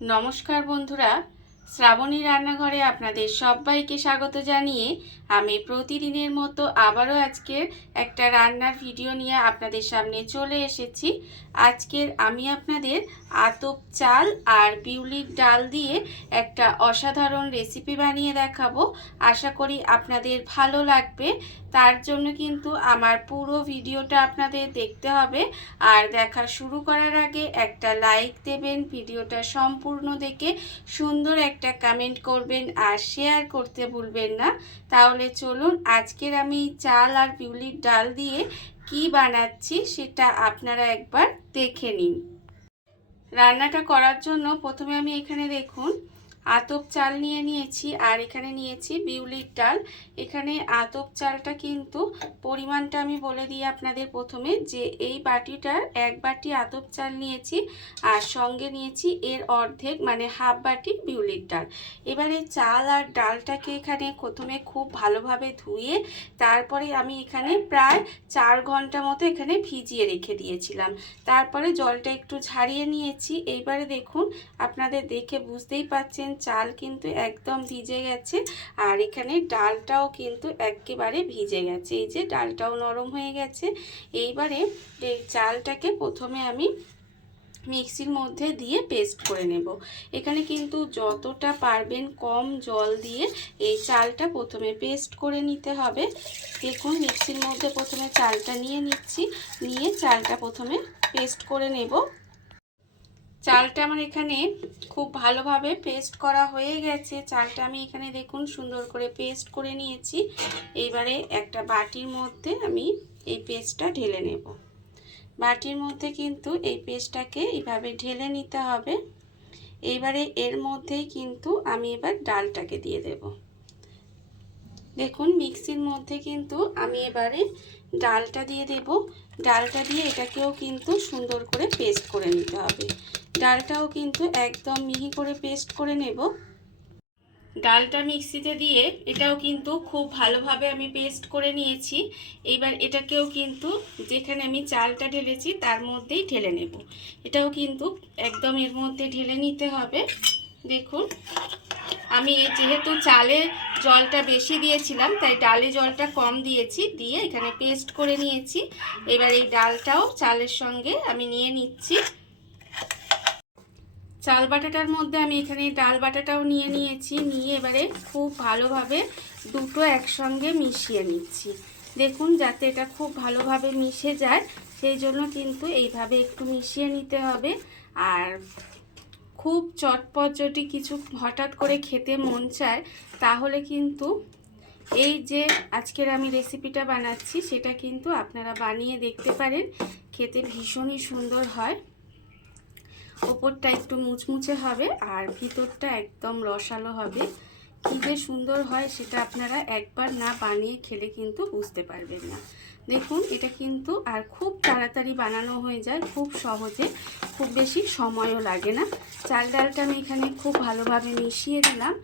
নমস্কার বন্ধুরা, শ্রাবণী রান্নাঘরে আপনাদের সবাইকে স্বাগত জানিয়ে আমি প্রতিদিনের মতো আবারও আজকের একটা রান্নার ভিডিও নিয়ে আপনাদের সামনে চলে এসেছি। আজকের আমি আপনাদের আতপ চাল আর বিউলির ডাল দিয়ে একটা অসাধারণ রেসিপি বানিয়ে দেখাবো। আশা করি আপনাদের ভালো লাগবে। তার জন্য কিন্তু আমার পুরো ভিডিওটা আপনাদের দেখতে হবে। আর দেখা শুরু করার আগে একটা লাইক দেবেন, ভিডিওটা সম্পূর্ণ দেখে সুন্দর একটা কমেন্ট করবেন আর শেয়ার করতে ভুলবেন না। তাহলে চলুন আজকের আমি চাল আর বিউলির ডাল দিয়ে কি বানাচ্ছি সেটা আপনারা একবার দেখে নিন। রান্নাটা করার জন্য প্রথমে আমি এখানে দেখুন আতপ চাল নিয়ে নিয়েছি আর এখানে নিয়েছি বিউলির ডাল। এখানে আতপ চালটা কিন্তু পরিমাণটা আমি বলে দিই আপনাদের প্রথমে, যে এই বাটিটার 1 বাটি আতপ চাল নিয়েছি আর সঙ্গে নিয়েছি এর অর্ধেক মানে হাফ বাটি বিউলির ডাল। এবারে চাল আর ডালটাকে এখানে প্রথমে খুব ভালোভাবে ধুয়ে তারপরে আমি এখানে প্রায় 4 ঘন্টা মতো এখানে ভিজিয়ে রেখে দিয়েছিলাম। তারপরে জলটা একটু ঝারিয়ে নিয়েছি। এইবারে দেখুন আপনাদের দেখে বুঝতেই পাচ্ছেন চাল কিন্তু একদম ভিজে গেছে আর এখানে ডালটাও কিন্তু একেবারে ভিজে গেছে। এই যে ডালটাও নরম হয়ে গেছে। এইবারে এই চালটাকে প্রথমে আমি মিক্সির মধ্যে দিয়ে পেস্ট করে নেব। এখানে কিন্তু যতটা পারবেন কম জল দিয়ে এই চালটা প্রথমে পেস্ট করে নিতে হবে। দেখুন মিক্সির মধ্যে প্রথমে চালটা নিয়ে নিচ্ছি, নিয়ে চালটা প্রথমে পেস্ট করে নেব। চালটা আমার এখানে খুব ভালোভাবে পেস্ট করা হয়ে গেছে। চালটা আমি এখানে দেখুন সুন্দর করে পেস্ট করে নিয়েছি। এইবারে একটা বাটির মধ্যে আমি এই পেস্টটা ঢেলে নেব। বাটির মধ্যে কিন্তু এই পেস্টটাকে এইভাবে ঢেলে নিতে হবে। এইবারে এর মধ্যেই কিন্তু আমি এবার ডালটাকে দিয়ে দেব। দেখুন মিক্সির মধ্যে কিন্তু আমি এবারে ডালটা দিয়ে দেব। ডালটা দিয়ে এটাকেও কিন্তু সুন্দর করে পেস্ট করে নিতে হবে। ডালটাও কিন্তু একদম মিহি করে পেস্ট করে নেব। ডালটা মিক্সিতে দিয়ে এটাও কিন্তু খুব ভালোভাবে আমি পেস্ট করে নিয়েছি। এইবার এটাকেও কিন্তু যেখানে আমি চালটা ঢেলেছি তার মধ্যেই ঢেলে নেব। এটাও কিন্তু একদম এর মধ্যে ঢেলে নিতে হবে। দেখুন আমি যেহেতু চালে জলটা বেশি দিয়েছিলাম তাই ডালে জলটা কম দিয়েছি, দিয়ে এখানে পেস্ট করে নিয়েছি। এবার এই ডালটাও চালের সঙ্গে আমি নিয়ে নিচ্ছি। চাল বাটাটার মধ্যে আমি এখানে ডাল বাটাটাও নিয়ে নিয়েছি, নিয়ে এবারে খুব ভালোভাবে দুটো একসঙ্গে মিশিয়ে নিচ্ছি। দেখুন যাতে এটা খুব ভালোভাবে মিশে যায় সেই জন্য কিন্তু এইভাবে একটু মিশিয়ে নিতে হবে। আর খুব চটপট যদি কিছু হঠাৎ করে খেতে মন চায় তাহলে কিন্তু এই যে আজকের আমি রেসিপিটা বানাচ্ছি সেটা কিন্তু আপনারা বানিয়ে দেখতে পারেন। খেতে ভীষণই সুন্দর হয়। ওপরটা একটু মুচমুচে হবে আর ভিতরটা একদম রসালো হবে। কী যে সুন্দর হয় সেটা আপনারা একবার না বানিয়ে খেলে কিন্তু বুঝতে পারবেন না। দেখুন এটা কিন্তু আর খুব তাড়াতাড়ি বানানো হয়ে যায়, খুব সহজে, খুব বেশি সময়ও লাগে না। চাল ডালটা আমি এখানে খুব ভালোভাবে মিশিয়ে দিলাম।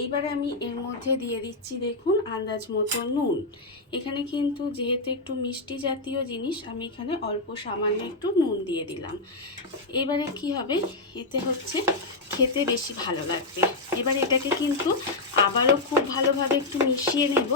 এইবারে আমি এর মধ্যে দিয়ে দিচ্ছি দেখুন আন্দাজ মতো নুন। এখানে কিন্তু যেহেতু একটু মিষ্টি জাতীয় জিনিস আমি এখানে অল্প সামান্য একটু নুন দিয়ে দিলাম। এবারে কি হবে, এতে হচ্ছে খেতে বেশি ভালো লাগবে। এবার এটাকে কিন্তু আবারও খুব ভালোভাবে একটু মিশিয়ে নেব।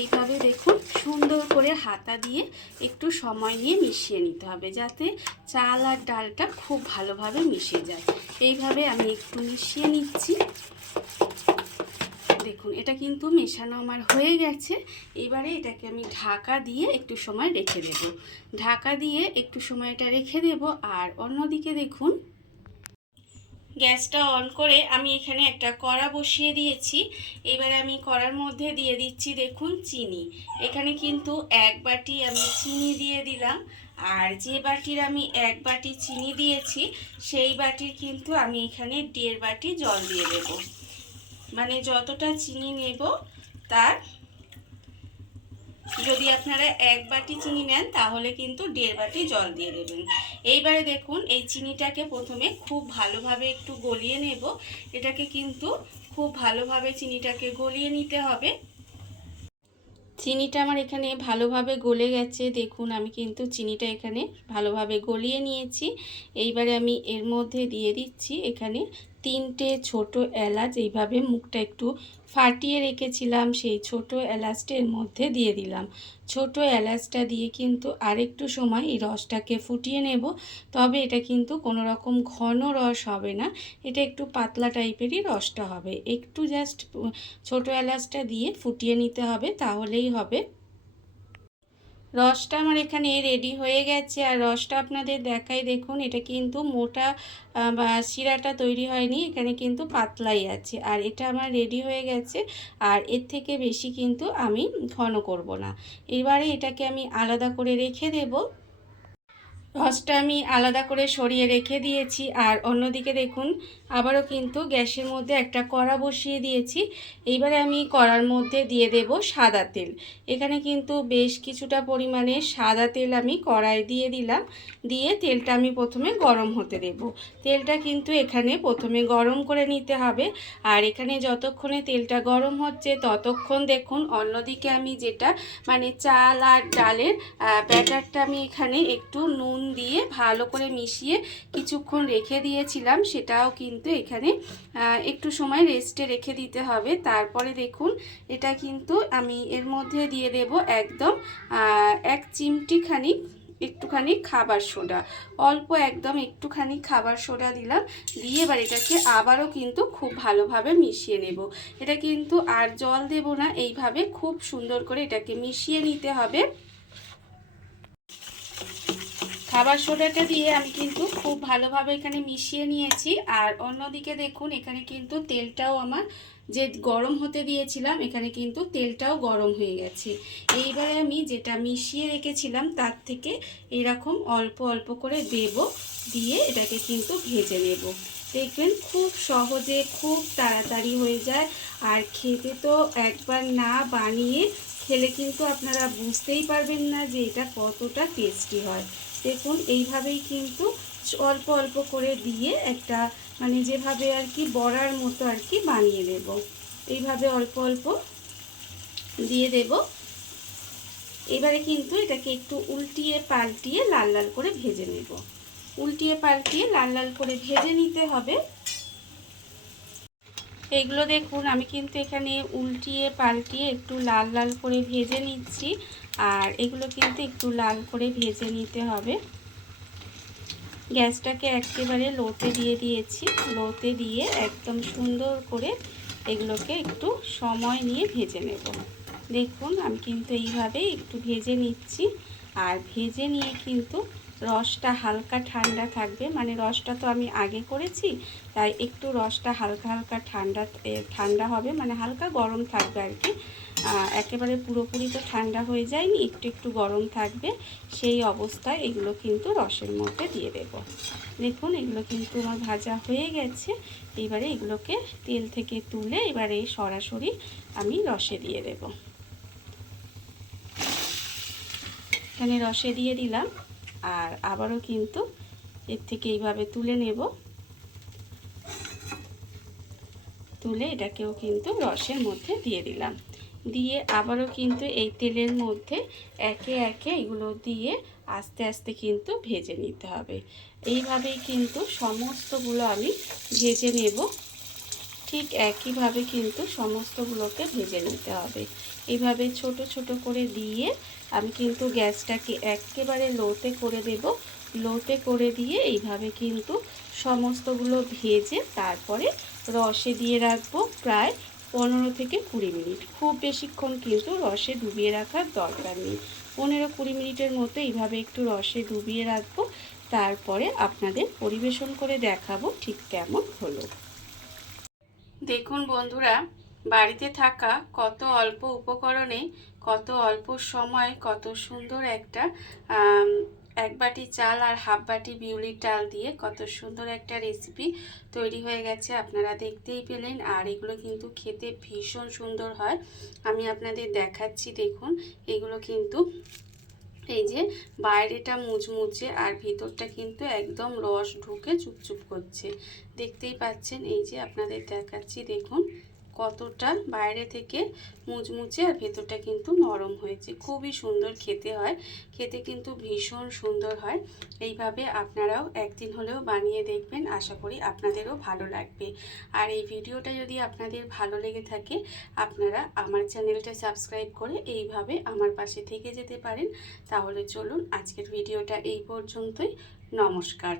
এইভাবে দেখুন সুন্দর করে হাতা দিয়ে একটু সময় নিয়ে মিশিয়ে নিতে হবে যাতে চাল আর ডালটা খুব ভালোভাবে মিশে যায়। এইভাবে আমি একটু মিশিয়ে নিচ্ছি। দেখুন এটা কিন্তু মেশানো আমার হয়ে গেছে। এবারে এটাকে আমি ঢাকা দিয়ে একটু সময় রেখে দেব। ঢাকা দিয়ে একটু সময় এটা রেখে দেব। আর অন্যদিকে দেখুন গ্যাসটা অন করে আমি এখানে একটা কড়া বসিয়ে দিয়েছি। এবারে আমি কড়ার মধ্যে দিয়ে দিচ্ছি দেখুন চিনি। এখানে কিন্তু 1 বাটি আমি চিনি দিয়ে দিলাম। আর যে বাটির আমি 1 বাটি চিনি দিয়েছি সেই বাটির কিন্তু আমি এখানে 1.5 বাটি জল দিয়ে দেব। মানে যতটা চিনি নেব তার যদি আপনারা 1 বাটি চিনি নেন তাহলে কিন্তু 1.5 বাটি জল দিয়ে দেবেন। এইবারে দেখুন এই চিনিটাকে প্রথমে খুব ভালোভাবে একটু গলিয়ে নেব। এটাকে কিন্তু খুব ভালোভাবে চিনিটাকে গলিয়ে নিতে হবে। চিনিটা আমার এখানে ভালোভাবে গলে গেছে। দেখুন আমি কিন্তু চিনিটা এখানে ভালোভাবে গলিয়ে নিয়েছি। এইবারে আমি এর মধ্যে দিয়ে দিচ্ছি এখানে 3টে ছোট এলাচ এইভাবে মুখটা একটু ফাটিয়ে রেখেছিলাম, সেই ছোট এলাচটা এর মধ্যে দিয়ে দিলাম। ছোট এলাচটা দিয়ে কিন্তু আরেকটু সময় এই রসটাকে ফুটিয়ে নেব। তবে এটা কিন্তু কোনো রকম ঘন রস হবে না, এটা একটু পাতলা টাইপেরই রসটা হবে। একটু জাস্ট ছোট এলাচটা দিয়ে ফুটিয়ে নিতে হবে, তাহলেই হবে। রসটা আমার এখানে রেডি হয়ে গেছে। আর রসটা আপনাদের দেখাই, দেখুন এটা কিন্তু মোটা বা শিরাটা তৈরি হয়নি, এখানে কিন্তু পাতলাই আছে। আর এটা আমার রেডি হয়ে গেছে, আর এর থেকে বেশি কিন্তু আমি ঘন করব না। এবারে এটাকে আমি আলাদা করে রেখে দেব। রসটা আমি আলাদা করে সরিয়ে রেখে দিয়েছি। আর অন্যদিকে দেখুন আবারও কিন্তু গ্যাসের মধ্যে একটা কড়া বসিয়ে দিয়েছি। এইবারে আমি কড়ার মধ্যে দিয়ে দেব সাদা তেল। এখানে কিন্তু বেশ কিছুটা পরিমাণে সাদা তেল আমি কড়ায় দিয়ে দিলাম। দিয়ে তেলটা আমি প্রথমে গরম হতে দেব। তেলটা কিন্তু এখানে প্রথমে গরম করে নিতে হবে। আর এখানে যতক্ষণে তেলটা গরম হচ্ছে ততক্ষণ দেখুন অন্যদিকে আমি যেটা মানে চাল আর ডালের ব্যাটারটা আমি এখানে একটু নুন দিয়ে ভালো করে মিশিয়ে কিছুক্ষণ রেখে দিয়েছিলাম, সেটাও কিন্তু এখানে একটু সময় রেস্টে রেখে দিতে হবে। তারপরে দেখুন এটা কিন্তু আমি এর মধ্যে দিয়ে দেব একদম 1 চিমটি খানিক একটুখানি খাবার সোডা, অল্প একদম একটুখানি খাবার সোডা দিলাম। দিয়ে এবার এটাকে আবারও কিন্তু খুব ভালোভাবে মিশিয়ে নেব। এটা কিন্তু আর জল দেব না, এইভাবে খুব সুন্দর করে এটাকে মিশিয়ে নিতে হবে। খাবার সোডাটা দিয়ে আমি কিন্তু খুব ভালোভাবে এখানে মিশিয়ে নিয়েছি। আর অন্যদিকে দেখুন এখানে কিন্তু তেলটাও আমার যে গরম হতে দিয়েছিলাম, এখানে কিন্তু তেলটাও গরম হয়ে গেছে। এইবারে আমি যেটা মিশিয়ে রেখেছিলাম তার থেকে এরকম অল্প অল্প করে দেব, দিয়ে এটাকে কিন্তু ভেজে নেব। দেখবেন খুব সহজে খুব তাড়াতাড়ি হয়ে যায়। আর খেতে তো একবার না বানিয়ে খেলে কিন্তু আপনারা বুঝতেই পারবেন না যে এটা কতটা টেস্টি হয়। দেখুন এইভাবেই কিন্তু অল্প অল্প করে দিয়ে একটা মানে যেভাবে আর কি বড়ার মতো আর কি বানিয়ে দেব। এইভাবে অল্প অল্প দিয়ে দেব। এবারে কিন্তু এটাকে একটু উল্টিয়ে পাল্টিয়ে লাল লাল করে ভেজে নেব। উল্টিয়ে পাল্টিয়ে লাল লাল করে ভেজে নিতে হবে। এগুলো দেখুন আমি কিন্তু এখানে উল্টিয়ে পাল্টিয়ে একটু লাল লাল করে ভেজে নিচ্ছি। আর এগুলো কিন্তু একটু লাল করে ভেজে নিতে হবে। গ্যাসটাকে একেবারে লোতে দিয়ে দিয়েছি। লোতে দিয়ে একদম সুন্দর করে এগুলোকে একটু সময় নিয়ে ভেজে নেব। দেখুন আমি কিন্তু এইভাবে একটু ভেজে নিচ্ছি। আর ভেজে নিয়ে কিন্তু রসটা হালকা ঠান্ডা থাকবে, মানে রসটা তো আমি আগে করেছি, তাই একটু রসটা হালকা হালকা ঠান্ডা হবে, মানে হালকা গরম থাকবে আর কি। একেবারে পুরোপুরি তো ঠান্ডা হয়ে যায়নি, একটু একটু গরম থাকবে। সেই অবস্থায় এগুলো কিন্তু রসের মধ্যে দিয়ে দেব। দেখুন এগুলো কিন্তু আমার ভাজা হয়ে গেছে। এবারে এগুলোকে তেল থেকে তুলে এবারে সরাসরি আমি রসে দিয়ে দেব। এখানে রসে দিয়ে দিলাম। আর আবারও কিন্তু এর থেকে এইভাবে তুলে নেব। তুলে এটাকেও কিন্তু রসের মধ্যে দিয়ে দিলাম। দিয়ে আবারও কিন্তু এই তেলের মধ্যে একে একে এগুলো দিয়ে আস্তে আস্তে কিন্তু ভেজে নিতে হবে। এইভাবেই কিন্তু সমস্তগুলো আমি ভেজে নেব। ঠিক একইভাবে কিন্তু সমস্তগুলোকে ভেজে নিতে হবে। এইভাবে ছোট ছোট করে দিয়ে আমি কিন্তু গ্যাসটাকে একেবারে লোতে করে দেব। লোতে করে দিয়ে এইভাবে কিন্তু সমস্তগুলো ভেজে তারপরে রসে দিয়ে রাখবো প্রায় 15 থেকে 20 মিনিট। খুব বেশিক্ষণ কিন্তু রসে ডুবিয়ে রাখার দরকার নেই। 15-20 মিনিটের মতো এইভাবে একটু রসে ডুবিয়ে রাখবো। তারপরে আপনাদের পরিবেশন করে দেখাবো ঠিক কেমন হলো। দেখুন বন্ধুরা, বাড়িতে থাকা কত অল্প উপকরণে কত অল্প সময় কত সুন্দর একটা 1 বাটি চাল আর হাফ বাটি বিউলির ডাল দিয়ে কত সুন্দর একটা রেসিপি তৈরি হয়ে গেছে, আপনারা দেখতেই পেলেন। আর এগুলো কিন্তু খেতে ভীষণ সুন্দর হয়। আমি আপনাদের দেখাচ্ছি, দেখুন এগুলো কিন্তু এই যে বাইরেটা মুচমুচে আর ভিতরটা কিন্তু একদম রস ঢুকে চুপচুপ করছে, দেখতেই পাচ্ছেন। এই যে আপনাদের দেখাচ্ছি, দেখুন কতটা বাইরে থেকে মুচমুচে আর ভেতরটা কিন্তু নরম হয়েছে। খুবই সুন্দর খেতে হয়, খেতে কিন্তু ভীষণ সুন্দর হয়। এইভাবে আপনারাও একদিন হলেও বানিয়ে দেখবেন, আশা করি আপনাদেরও ভালো লাগবে। আর এই ভিডিওটা যদি আপনাদের ভালো লেগে থাকে আপনারা আমার চ্যানেলটা সাবস্ক্রাইব করে এইভাবে আমার পাশে থেকে যেতে পারেন। তাহলে চলুন আজকের ভিডিওটা এই পর্যন্তই। নমস্কার।